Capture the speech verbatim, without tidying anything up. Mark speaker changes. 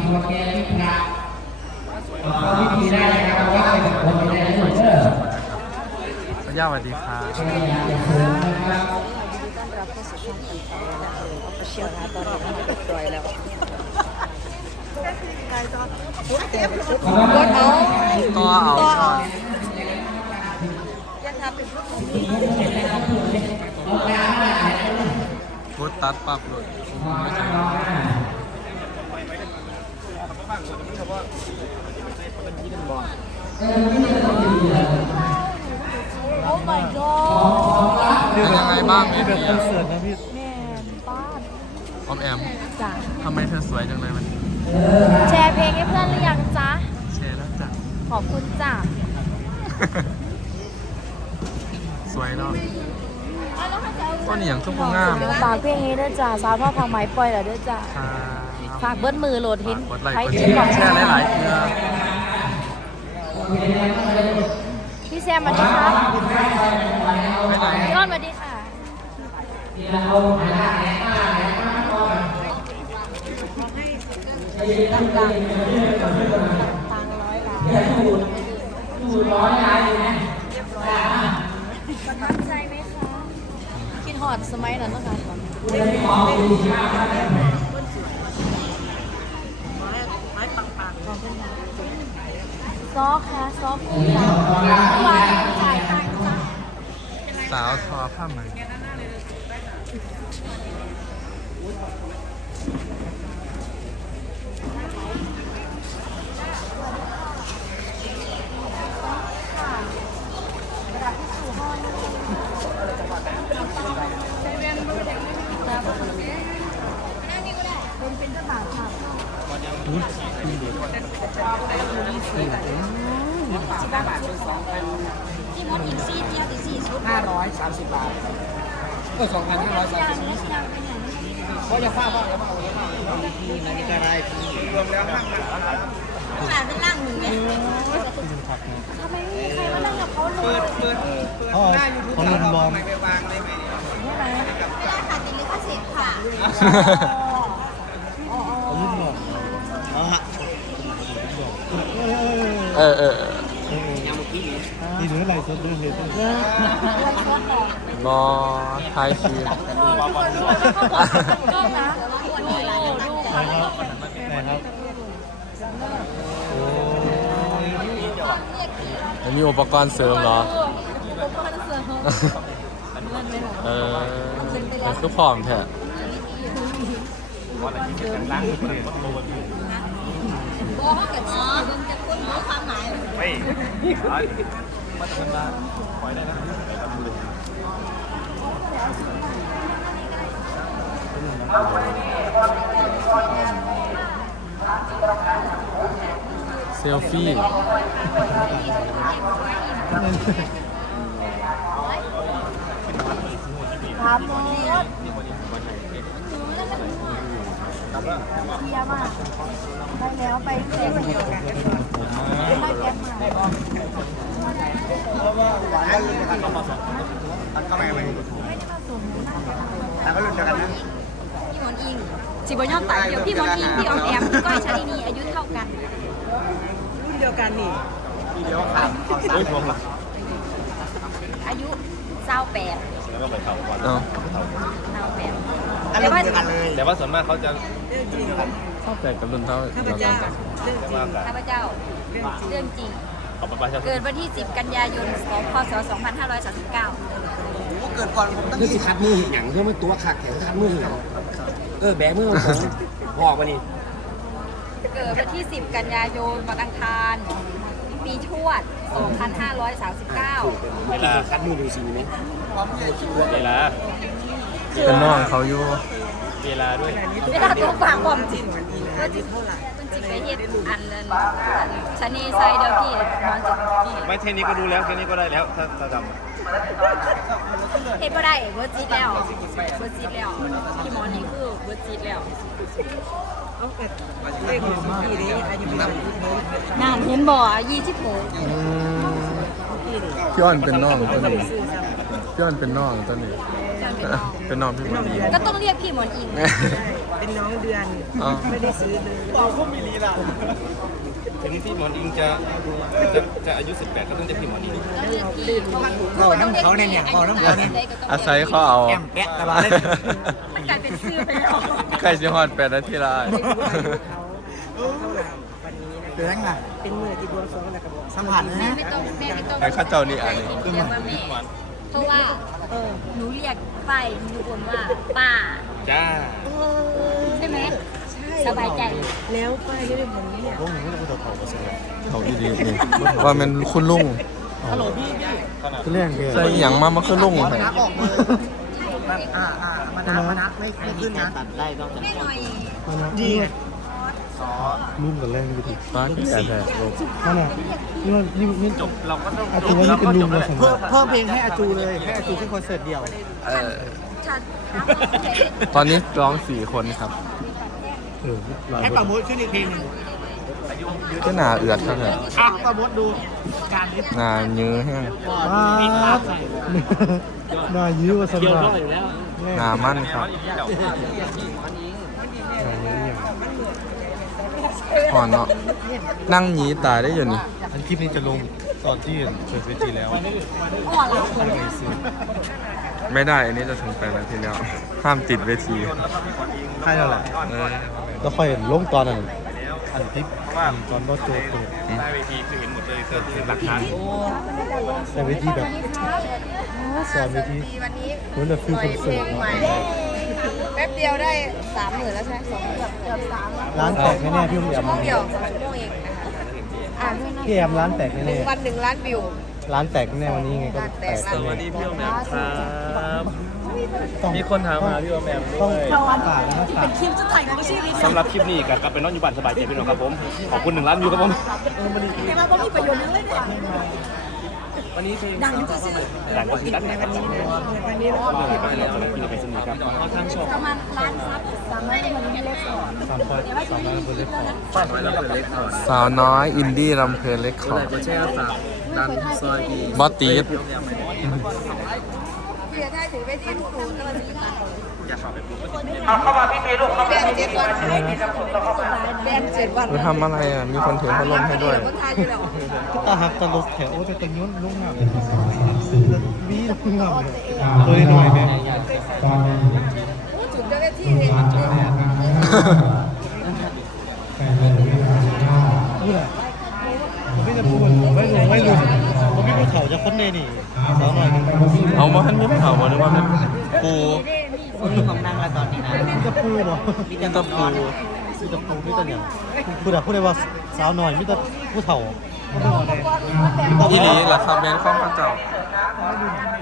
Speaker 1: ตัวแกที่พระเข้าพิธีได้นะครับว่าเป็นคนในนั้นหมดเด้อ
Speaker 2: พระเจ้าสวัสดีครับ
Speaker 1: พยายามจะเสริมนะครับ
Speaker 3: ต้อนรับเข้าสู่ช่องปันปันนะเออออฟฟิเชียลนะตอนนี้มันเรียบร้อยแล้วกดเอา
Speaker 2: ตัวเอา
Speaker 3: ตัวเอา
Speaker 2: กดตัดปั๊บเลย
Speaker 3: โอ้ my god
Speaker 2: เป็นยังไงบ้างพี่เบียร์
Speaker 3: แม่ป้าน
Speaker 2: ออมแอม
Speaker 3: จ้ะ
Speaker 2: ทำไมเธอสวยจังเลยมัน
Speaker 3: แชร์เพลงให้เพื่อนหรือยังจ๊ะ
Speaker 2: แชร์แล้วจ้ะ
Speaker 3: ขอบคุณจ้ะ
Speaker 2: สวยเนาะต้นอย่างทุกคนงาม
Speaker 3: ฝากเพลงให้ด้วยจ้ะสาวพ่อความหมายปล่อยแล้วด้วยจ้ะ
Speaker 2: ค่ะ
Speaker 3: ฝากเบิ้ลมือโหลดหิน
Speaker 2: กดไลค์
Speaker 3: ใคร
Speaker 2: กด
Speaker 3: ที่
Speaker 2: แชร์
Speaker 3: บอก
Speaker 2: แชร์หลายๆเพื่อ
Speaker 3: พี่แซมสวัสดีครับ
Speaker 2: ไม่ไหน
Speaker 3: พี่อ้อนสวัสดีค่ะตังตังร้อยล้านร้อยล้านนะประทับใจไหมคะคิดหอดสมัยนั้นนะคะซอค่ะซอคู่สาววันจ่ายตังค์จ้ะ
Speaker 2: สาวทอผ้าไหม
Speaker 3: เป็นเป็นเจ้าบ่าวค่ะที่มดอีกสี่เดียวอีกสี่ชุด
Speaker 1: ห้าร้อยสามสิบบาทเออสองพันห้าร้อยสามสิบเพราะอย่าฟ้าว่าอย่าฟ้าอย่าฟ้าพี่นาฬิกาได้พี่รวมแล้วห้างละ
Speaker 3: ขนาดเป็นร่างหนึ่งเนี่ยทำไมไม่มีใครมานั่งกับเขาเลย
Speaker 1: เปิดเปิดเปิดหน้ายูทูบเราเอาไปไปวางได้ไหมเนี่ย
Speaker 3: ใช่ไหมค่ะติดลิขสิทธิ์ค่ะ
Speaker 2: เออเออ
Speaker 4: นี่เหลืออะไรสดด้วยเหตุ
Speaker 2: รอท้ายคืน
Speaker 3: ก็นะดูดู
Speaker 4: นะครับนะครับโอ้ย
Speaker 2: มันมีอุปกรณ์เสริมเหรอ เออมันคือพร้อมแท้
Speaker 3: บอกเขากับอ๋อเบิ่งจะคุ้นรู้ความหมายไม่มาทำงานปล่อยได้นะ
Speaker 2: เซลฟี่
Speaker 3: ถามหมดเทียมากไปแล้วไปแก๊สมาไปแก๊สมา
Speaker 1: เข้ามาไหม
Speaker 3: ไม่ได้มาส่งนะ
Speaker 1: แต่ก็รุ่นเดียวกันนะ
Speaker 3: พี่หมอนอิงสิบย่อมตายเดียวพี่หมอนอิงพี่ออมแอมก้อยชาลินีอายุเท่ากันรุ่นเดียวกันนี่
Speaker 1: ทีเดียวขาดขอสามคนละ
Speaker 3: อายุเศร้าแปด
Speaker 2: เนาะ
Speaker 3: เศร้าแปด
Speaker 1: แต่ว่าเดียวกันเลย
Speaker 5: แต่ว่าส่วนมากเขาจะ
Speaker 2: ชอบแต่กับรุ่นเท่าเรากัน
Speaker 3: ข้าพเจ้าเรื่องจริง
Speaker 5: เอาไปประชาชน
Speaker 3: เกิดวันที่สิบกันยายนพศสองพันห้าร้อยสามสิบเก้า
Speaker 1: เกิดก่อนผมตั้งยี่สิบคัดมือหนังเพื่อมันตัวขาดแข็งคัดมือหนังเออแบมือมันผมบอกมานี่
Speaker 3: เกิดวันที่สิบกันยายนวันอังคารปีชวดสองพันห้าร้อยสามสิบเก้า
Speaker 5: เวลา
Speaker 1: คัดมือดูสิไหม
Speaker 5: เวลา
Speaker 2: เป็นน้องเขาอยู่
Speaker 5: เวลาด้วย
Speaker 3: เวลาตัวฝากความจริงว่าจริงเท่าไหร่มันจริงไปเฮ็ดอันนั้นชะนีไซเดียวพี่นอนจิพี่
Speaker 5: ไม่แค่นี้ก็ดูแล้วแค่นี้ก็ได้แล้วถ้าถ้าท
Speaker 3: เฮ็ดบ่ได้เวิร์ดจีดแล้วเวิร์ดจีดแล้วพี่หมอนี่คือเวิร์ดจีดแล้วนานเห็นบ่ยี่สิบหก
Speaker 2: พี่อ้อนเป็นน้องตัวนี้พี่อ้อนเป็นน้องตัวนี้เป็นน้องพี่มันดี
Speaker 3: ก็ต้องเรียกพี่หมอนอิง
Speaker 1: เป็นน้องเดือน
Speaker 2: อ๋อ
Speaker 1: ไม่ได้ซื้อเลยต่อผู้มีลีลา
Speaker 5: ถึงพี่หมอนอิงจะจะจะอายุสิบแปดก็ต้องจะพี่หมอนอิง
Speaker 1: เขาน้ำเขาเนี่ยเขาน้ำเขาเนี่ย
Speaker 2: อาศัยเขาเอา
Speaker 1: แอมแปะตลอดเลย
Speaker 3: มันกลายเป็นชื่อไปแล้ว
Speaker 2: ใครจะฮอดแปดนาทีละ
Speaker 1: เตือนอ่ะเป็นมือที่ดวงสองแล้วก็สัมผัส
Speaker 3: แม่
Speaker 1: นะ
Speaker 3: ไม่ต้องแม่ไม่ต้อง
Speaker 2: ไอ้ข้าเจ้านี่อันนี้
Speaker 3: เรียกว่าแม่เพราะว่าเออหนูเรียกไปหนูคนว่าป้า
Speaker 5: จ้า
Speaker 3: ใช่ไหมสบายใจ
Speaker 1: แล้วป้ายก็ได้ผมเนี่ย
Speaker 4: พวกนี้ไม่ได้พูดต่อๆกันสิ
Speaker 2: เขาดีๆนี่ว่ามันคุณลุง
Speaker 1: ฮัลโหลพี่พี่
Speaker 4: คือเรื่องคือ
Speaker 2: ใส่อหย่างมามันคือลุง
Speaker 1: มา
Speaker 2: แท้
Speaker 1: นับออกมือแบบอ่าอ่ามานับมานับไม่ไม่ขึ้นนะ
Speaker 3: แม่หน่อย
Speaker 1: ดีไง
Speaker 4: รุ่นกันแรกนี่คือ
Speaker 2: ฟ้าที่แท้แท้ลูก
Speaker 4: นั่นน่ะนี่ว่านี่นี่จบ
Speaker 5: เราก็ต้อง
Speaker 4: อาตัวนี้เป็นลุงเราสมม
Speaker 1: เพิ่ม
Speaker 4: ติ
Speaker 1: เพิ่มเพลงให้อาจูเลยให้อาจูขึ้นคอนเสิร์ตเดียว
Speaker 2: เออ
Speaker 3: ฉัน
Speaker 2: ตอนนี้ร้องสี่คนครับ
Speaker 4: เออหลาย
Speaker 1: ให้
Speaker 4: ค
Speaker 1: ปาน โมดขึ้นอีกเพลงหนึ่ง
Speaker 2: ก็หนาเอือดครับเนี่ย
Speaker 1: อ่ะปาโมดดูการนี้
Speaker 2: หนาเยื้อแห้ง
Speaker 4: ว้าน่ายื้อว่าสมบัติ
Speaker 2: หนามั่นครับ
Speaker 4: น่ายื้ออย่าง
Speaker 2: อ่อนเนาะนั่งหยีตายได้อยู่นี่
Speaker 4: อันคลิปนี้จะลงตอนที่เปิดเวทีแล้ว
Speaker 3: อ่อนละ
Speaker 4: ไม่ได้ซื้อ
Speaker 2: ไม่ได้ อันนี้จะถึงแปดนาทีแล้ว ห้ามติดเวที
Speaker 4: ใช่แล้วแหละ
Speaker 2: เออ
Speaker 4: แล้วค่อยลงตอนนั้นอันคลิปตอนรถโจ๊กเลย
Speaker 5: ใต้เวทีคือเห็นหมดเลยคือคือหลักฐาน
Speaker 4: แต่เวทีแบบสอนเวทีเหมือนแบบฟิลคอนเสิร์ตเนาะ
Speaker 3: แป๊บเดียวได้สามหมื่นแล้วใช่ไหมสองเกือบเกือบสาม
Speaker 4: ร้านแตกแน่ๆพี่แอม
Speaker 3: ชั่วโมงเดียวสองชั่วโมงเองนะคะอ่าน
Speaker 4: พี่แอมร้านแตก
Speaker 3: หนึ่
Speaker 4: แน่
Speaker 3: งวันหนึ่งล้านวิว
Speaker 4: ๆร้านแตกแน่วันนี้ไงก็แตก
Speaker 5: สวัส
Speaker 4: แน่
Speaker 5: ดีพี่อแมมครับ
Speaker 4: ต้อง
Speaker 5: มีคนถามหาพี่อแมม
Speaker 4: ต้อง
Speaker 5: ด้วย
Speaker 4: ฝากนะฝาก
Speaker 3: คลิปสุดท้ายของชีวิต
Speaker 5: สำหรับคลิปนี้กับกลับไปนอนอยู่บ้านสบายใจพี่น้องครับผมขอบคุณหนึ่งล้านวิวครับผม
Speaker 3: แต่ว่ามีประโยชน์เลยเนี่ย
Speaker 5: วันนี้เพลง
Speaker 3: ดังจริง
Speaker 5: ดังก็คือดังในวันนี้นะ
Speaker 1: วันนี้เรา
Speaker 5: เรื่องไปแล้วนะพี่เราไปสนุกครับทางช่อง
Speaker 3: ประมาณล้านซับสามร้อยมันเล็กกว่า
Speaker 4: สามคนสามร้อยคนเล็กของ
Speaker 5: ป้าน้อยแล้วก็เล็กก่อน
Speaker 2: สาวน้อยอินดี้รำเพลินเล็กคอร์ด
Speaker 5: แช่ฝากดันซอยดี
Speaker 2: บอสตีด
Speaker 3: เบียร์ไทยถือไปที่ลูกหนูตลอดชีวิตนะ
Speaker 5: อย่าเข้าไปพูด
Speaker 3: เบียร์เจ็ดวันเบียร์เจ็ดวัน
Speaker 2: ไปทำอะไรอ่ะ มีคนถือพัดลมให้ด้วย
Speaker 3: คนไทยอยู่แล้ว
Speaker 4: ก็ตาหักตลกแถวโอ้แต่แต่งย้อนลุงงามวีลุงงามเลยตัวน้อยแม่
Speaker 3: พูดถึงเจ้าหน้าที่เลย
Speaker 4: นี่แหละผมไม่จะพูดไม่รู้ไม่รู้ผมไม่รู้เขาจะค้นเนนี่สาวหน่อยนึง
Speaker 2: เอามาให้มีเผามาหรือว่ามันปู
Speaker 1: มีของนางละตอนนี้นะ
Speaker 4: มีแต่ปูบ่
Speaker 2: มีแตะปู
Speaker 4: มีแต่ปูมีแต่เนี่ยพูดอะพูดได้ว่าสาวหน่อยมีแต่ผู้เฒ่า
Speaker 2: อีหลีหลักคาแมนข้องพระเจ้า
Speaker 4: ไ